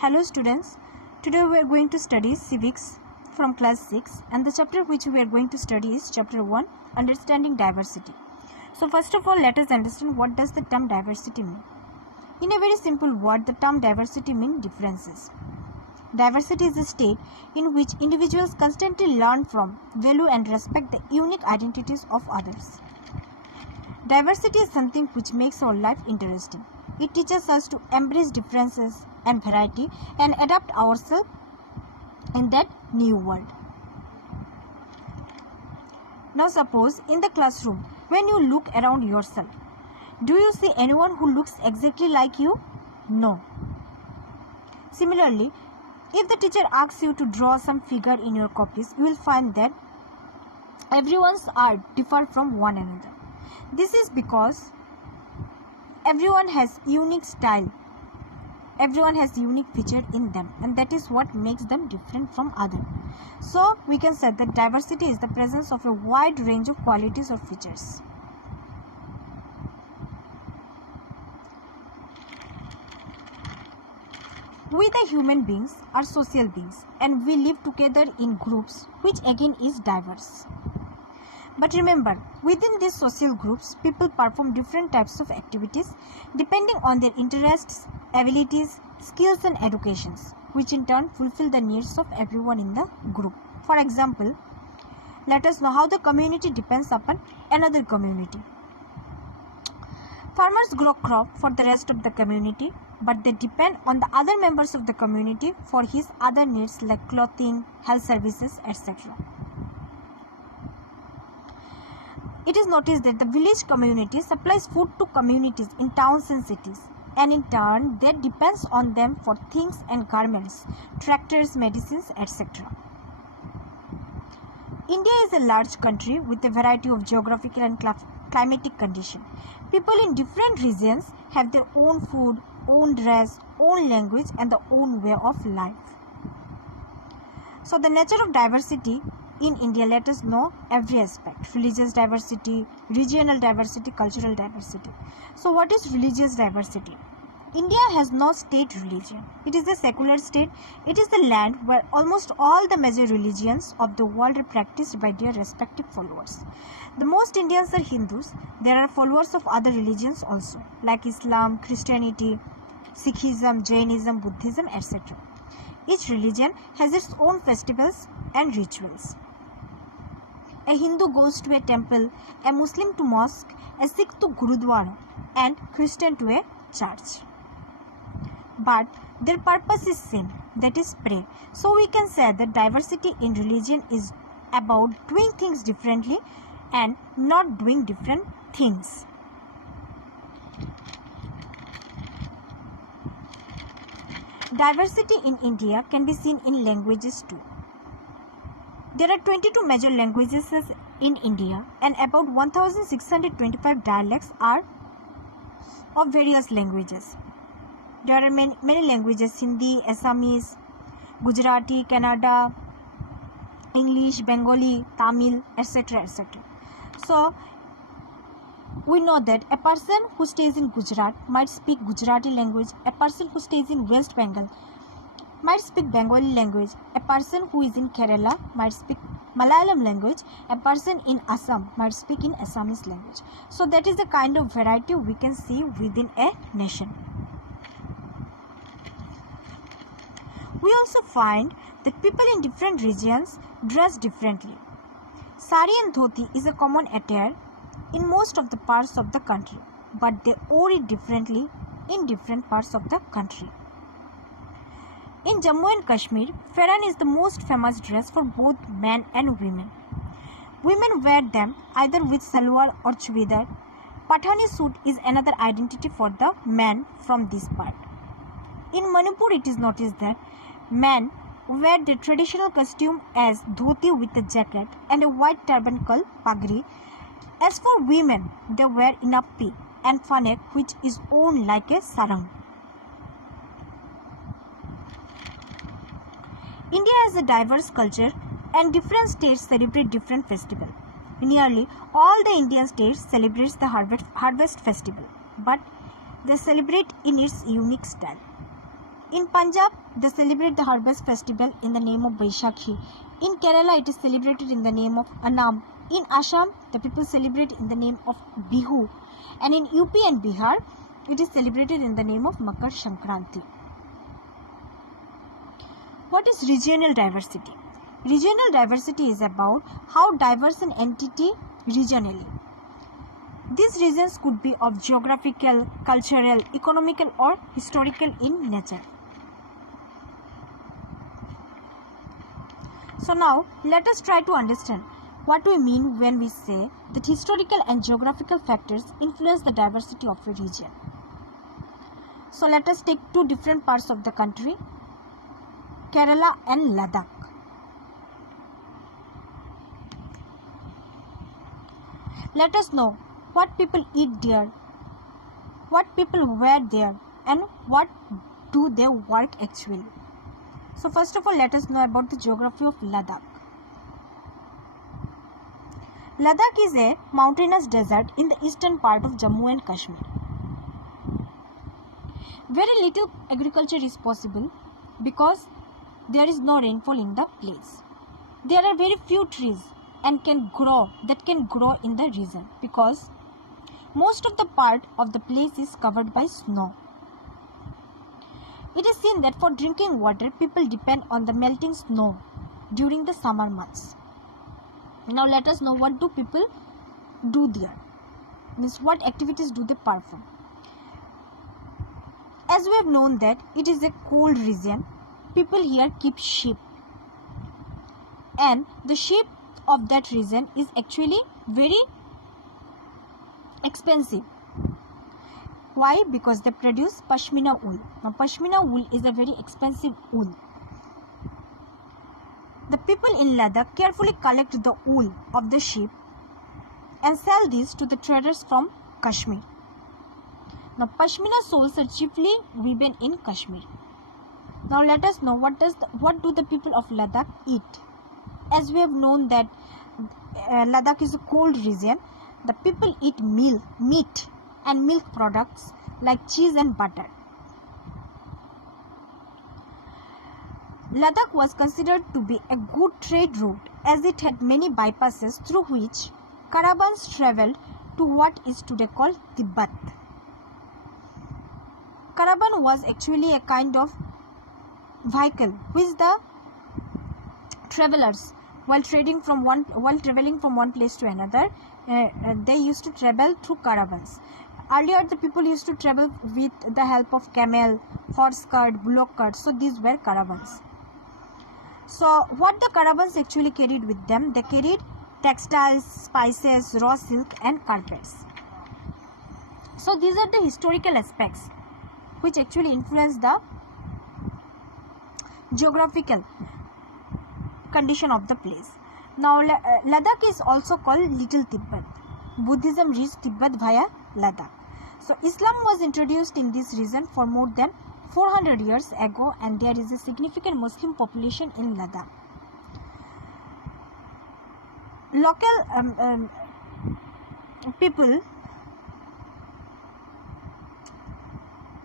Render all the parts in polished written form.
Hello students, today we are going to study Civics from class 6 and the chapter which we are going to study is chapter 1, Understanding Diversity. So first of all, let us understand what does the term diversity mean. In a very simple word, the term diversity means differences. Diversity is a state in which individuals constantly learn from, value and respect the unique identities of others. Diversity is something which makes our life interesting. It teaches us to embrace differences and variety and adapt ourselves in that new world. Now suppose in the classroom, when you look around yourself, do you see anyone who looks exactly like you? No. Similarly, if the teacher asks you to draw some figure in your copies, you will find that everyone's art differs from one another. This is because everyone has unique style. Everyone has unique feature in them, and that is what makes them different from others. So we can say that diversity is the presence of a wide range of qualities or features. We the human beings are social beings and we live together in groups, which again is diverse. But remember, within these social groups, people perform different types of activities depending on their interests, abilities, skills and educations, which in turn fulfill the needs of everyone in the group. For example, let us know how the community depends upon another community. Farmers grow crop for the rest of the community, but they depend on the other members of the community for his other needs like clothing, health services, etc. It is noticed that the village community supplies food to communities in towns and cities, and in turn they depends on them for things and garments, tractors, medicines, etc. India is a large country with a variety of geographical and climatic conditions. People in different regions have their own food, own dress, own language and the own way of life. So the nature of diversity in India, let us know every aspect: religious diversity, regional diversity, cultural diversity. So what is religious diversity? India has no state religion. It is a secular state. It is the land where almost all the major religions of the world are practiced by their respective followers. The most Indians are Hindus. There are followers of other religions also, like Islam, Christianity, Sikhism, Jainism, Buddhism, etc. Each religion has its own festivals and rituals. A Hindu goes to a temple, a Muslim to mosque, a Sikh to Gurudwara, and Christian to a church. But their purpose is same, that is pray. So we can say that diversity in religion is about doing things differently and not doing different things. Diversity in India can be seen in languages too. There are 22 major languages in India and about 1625 dialects are of various languages. There are many languages: Hindi, Assamese, Gujarati, Kannada, English, Bengali, Tamil, etc. etc. So we know that a person who stays in Gujarat might speak Gujarati language, a person who stays in West Bengal might speak Bengali language, a person who is in Kerela might speak Malayalam language, a person in Assam might speak in Assamese language. So that is the kind of variety we can see within a nation. We also find that people in different regions dress differently. Sari and dhoti is a common attire in most of the parts of the country, but they wear it differently in different parts of the country. In Jammu and Kashmir, Farran is the most famous dress for both men and women. Women wear them either with salwar or chudidar. Pathani suit is another identity for the men from this part. In Manipur, it is noticed that men wear their traditional costume as dhoti with a jacket and a white turban called pagri. As for women, they wear inappi and fanek, which is worn like a sarang. India has a diverse culture and different states celebrate different festivals. Nearly all the Indian states celebrate the harvest festival, but they celebrate in its unique style. In Punjab, they celebrate the harvest festival in the name of Baishakhi. In Kerala, it is celebrated in the name of Anam. In Assam, the people celebrate in the name of Bihu. And in UP and Bihar, it is celebrated in the name of Makar Sankranti. What is regional diversity? Regional diversity is about how diverse an entity regionally. These regions could be of geographical, cultural, economical or historical in nature. So now let us try to understand what we mean when we say that historical and geographical factors influence the diversity of a region. So let us take two different parts of the country, Kerala and Ladakh. Let us know what people eat there, what people wear there, and what do they work actually. So first of all, let us know about the geography of Ladakh. Ladakh is a mountainous desert in the eastern part of Jammu and Kashmir. Very little agriculture is possible because there is no rainfall in the place. There are very few trees and can grow in the region because most of the part of the place is covered by snow. It is seen that for drinking water, people depend on the melting snow during the summer months. Now let us know what do people do there. Means what activities do they perform. As we have known that it is a cold region, people here keep sheep. And the sheep of that region is actually very expensive. Why? Because they produce Pashmina wool. Now Pashmina wool is a very expensive wool. The people in Ladakh carefully collect the wool of the sheep and sell these to the traders from Kashmir. Now Pashmina shawls are chiefly woven in Kashmir. Now let us know what do the people of Ladakh eat. As we have known that Ladakh is a cold region, the people eat meat and milk products like cheese and butter. Ladakh was considered to be a good trade route as it had many bypasses through which caravans travelled to what is today called Tibet. Caravan was actually a kind of vehicle which the travelers while traveling from one place to another, they used to travel through caravans. Earlier, the people used to travel with the help of camel, horse cart, bullock cart. So these were caravans. So what the caravans actually carried with them? They carried textiles, spices, raw silk, and carpets. So these are the historical aspects which actually influence the geographical condition of the place. Now Ladakh is also called Little Tibet. Buddhism reached Tibet via Ladakh. So Islam was introduced in this region for more than 400 years ago, and there is a significant Muslim population in Ladakh. Local people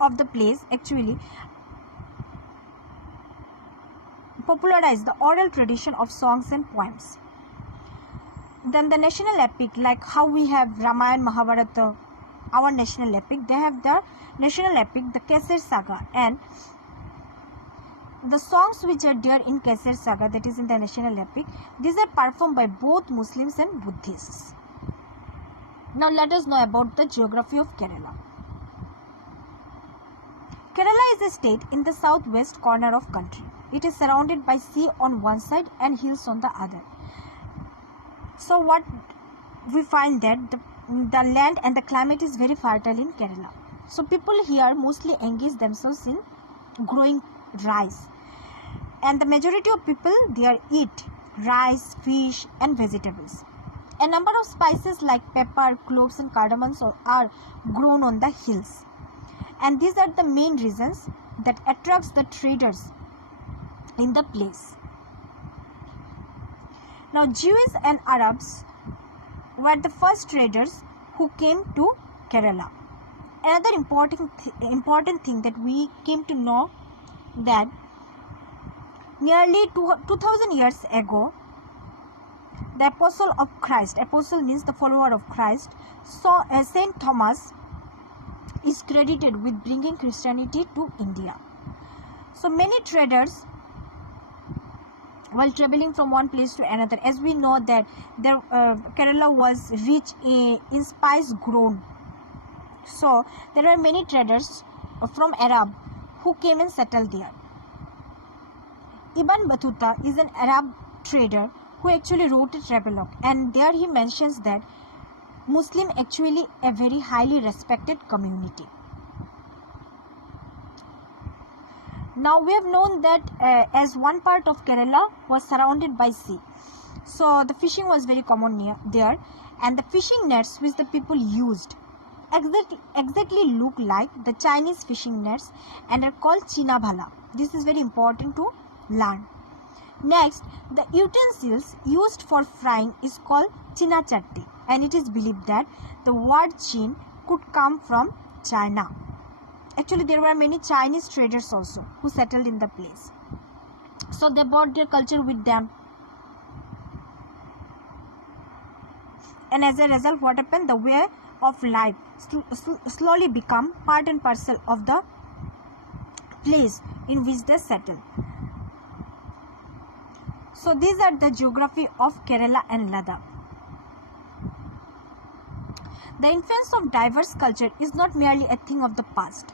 of the place actually popularized the oral tradition of songs and poems. Then the national epic, like how we have Ramayana, Mahabharata, our national epic, they have the national epic, the Kesar Saga, and the songs which are there in Kesar Saga, that is in the national epic, these are performed by both Muslims and Buddhists. Now let us know about the geography of Kerala. Kerala is a state in the southwest corner of country. It is surrounded by sea on one side and hills on the other. So what we find that the land and the climate is very fertile in Kerala. So people here mostly engage themselves in growing rice. And the majority of people there eat rice, fish and vegetables. A number of spices like pepper, cloves and cardamoms are grown on the hills. And these are the main reasons that attracts the traders in the place. Now Jews and Arabs were the first traders who came to Kerala. Another important thing that we came to know that nearly 2000 years ago, the apostle of Christ, apostle means the follower of Christ, so Saint Thomas is credited with bringing Christianity to India. So many traders, while traveling from one place to another, as we know that Kerala was rich in spice grown, so there were many traders from Arab who came and settled there. Ibn Battuta is an Arab trader who actually wrote a travelogue, and there he mentions that Muslim actually a very highly respected community. Now we have known that as one part of Kerala was surrounded by sea, so the fishing was very common there, and the fishing nets which the people used exactly look like the Chinese fishing nets and are called China bhala. This is very important to learn. Next, the utensils used for frying is called China chatti, and it is believed that the word Chin could come from China. Actually, there were many Chinese traders also who settled in the place. So they brought their culture with them. And as a result, what happened? The way of life slowly become part and parcel of the place in which they settled. So these are the geography of Kerala and Ladakh. The influence of diverse culture is not merely a thing of the past.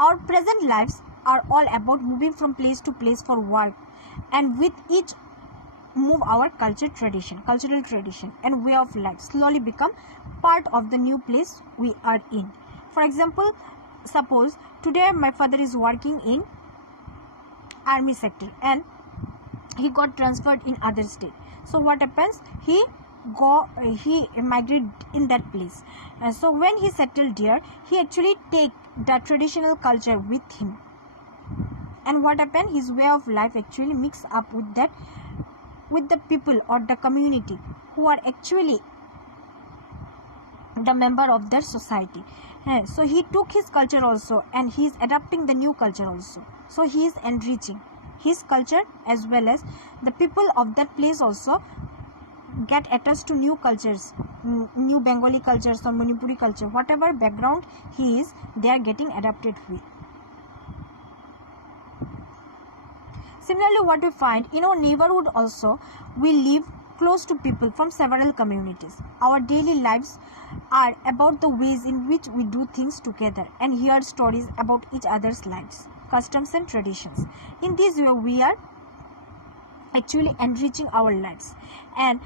Our present lives are all about moving from place to place for work, and with each move our cultural tradition and way of life slowly become part of the new place we are in. For example, suppose today my father is working in army sector and he got transferred in other state. So what happens? He migrated in that place. So when he settled there, he actually take the traditional culture with him. And what happened? His way of life actually mix up with that, with the people or the community who are actually the member of their society. So he took his culture also, and he is adapting the new culture also. So he is enriching his culture, as well as the people of that place also get attached to new cultures, new Bengali cultures or Manipuri culture, whatever background he is, they are getting adapted with. Similarly, what we find in our neighborhood also, we live close to people from several communities. Our daily lives are about the ways in which we do things together and hear stories about each other's lives, customs and traditions. In this way, we are actually enriching our lives, and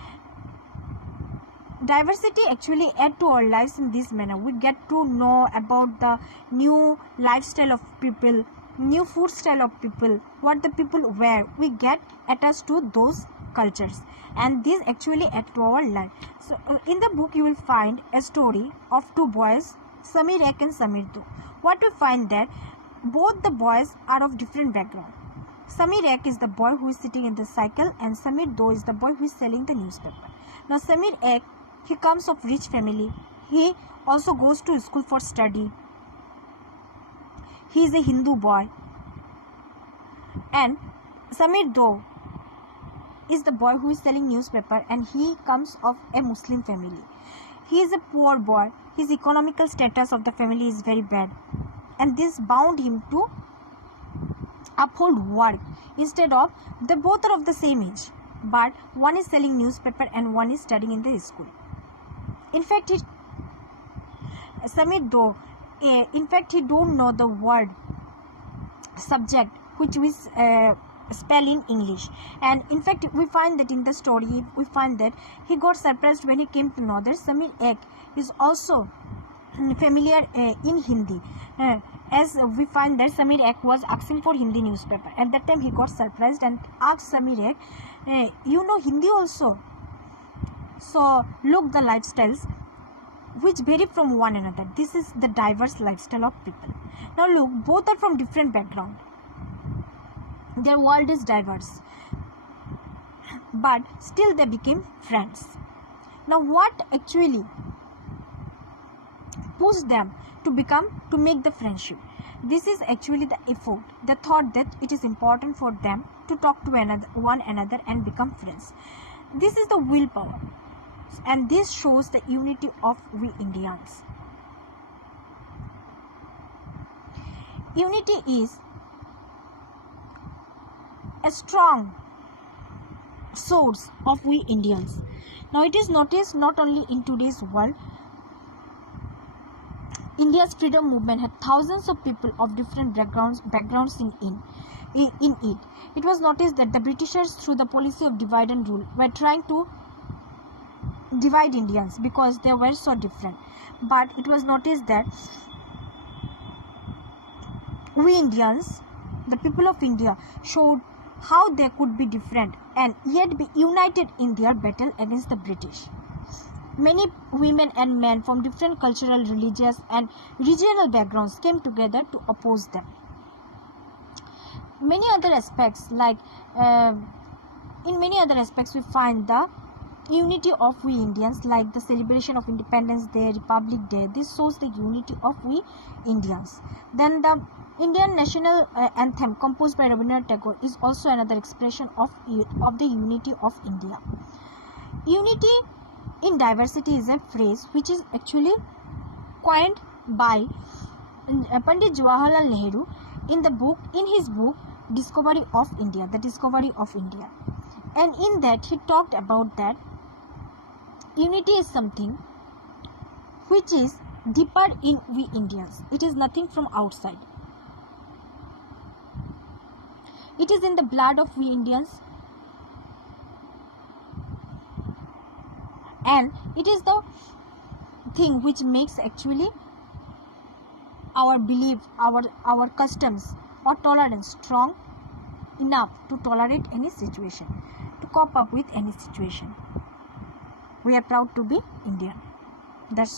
diversity actually add to our lives in this manner. We get to know about the new lifestyle of people, new food style of people, what the people wear. We get attached to those cultures, and these actually add to our life. So in the book you will find a story of two boys, Samir Ek and Samir Do. What we find that both the boys are of different background. Samir Ek is the boy who is sitting in the cycle, and Samir Do is the boy who is selling the newspaper. Now Samir Ek, he comes of rich family. He also goes to school for study. He is a Hindu boy. And Samir Do is the boy who is selling newspaper, and he comes of a Muslim family. He is a poor boy. His economical status of the family is very bad, and this bound him to uphold work. Instead of, they both are of the same age, but one is selling newspaper and one is studying in the school. In fact, Samir Do, in fact, he don't know the word subject which we spell in English. And in fact, we find that in the story, we find that he got surprised when he came to know that Samir Ek is also familiar in Hindi. As we find that Samir Ek was asking for Hindi newspaper. At that time, he got surprised and asked Samir Ek, you know Hindi also? So look the lifestyles which vary from one another. This is the diverse lifestyle of people. Now look, both are from different background. Their world is diverse, but still they became friends. Now what actually pushed them to make the friendship? This is actually the effort, the thought that it is important for them to talk to one another and become friends. This is the willpower, and this shows the unity of we Indians. Unity is a strong source of we Indians. Now it is noticed not only in today's world. India's freedom movement had thousands of people of different backgrounds in it. It was noticed that the Britishers, through the policy of divide and rule, were trying to divide Indians because they were so different. But it was noticed that we Indians, the people of India, showed how they could be different and yet be united in their battle against the British. Many women and men from different cultural, religious and regional backgrounds came together to oppose them. Many other aspects, in many other aspects, we find the unity of we Indians, like the celebration of Independence Day, Republic Day. This shows the unity of we Indians. Then the Indian national anthem, composed by Rabindranath Tagore, is also another expression of the unity of India. Unity in diversity is a phrase which is actually coined by Pandit Jawaharlal Nehru in his book Discovery of India, the Discovery of India. And in that he talked about that unity is something which is deeper in we Indians. It is nothing from outside. It is in the blood of we Indians, and it is the thing which makes actually our belief, our customs or tolerance strong enough to tolerate any situation, to cope up with any situation. We are proud to be Indian. That's